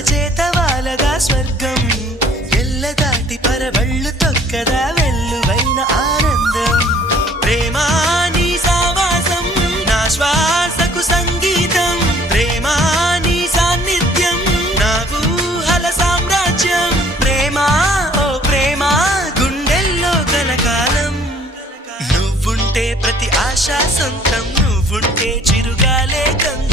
అరచేత వాలగా స్వర్గం ఎల్ల దాటి పరవళ్ళు తొక్కదా వెల్లువైన ఆనందం ప్రేమ నీ సావాసం నా శ్వాసకు సంగీతం ప్రేమ నీ సాన్నిధ్యం నా ఊహల సామ్రాజ్యం ప్రేమ ఓ ప్రేమ గుండెల్లో కలకాలం నువ్వుంటే ప్రతి ఆశ సొంతం నువ్వుంటే చిరుగాలే గంధం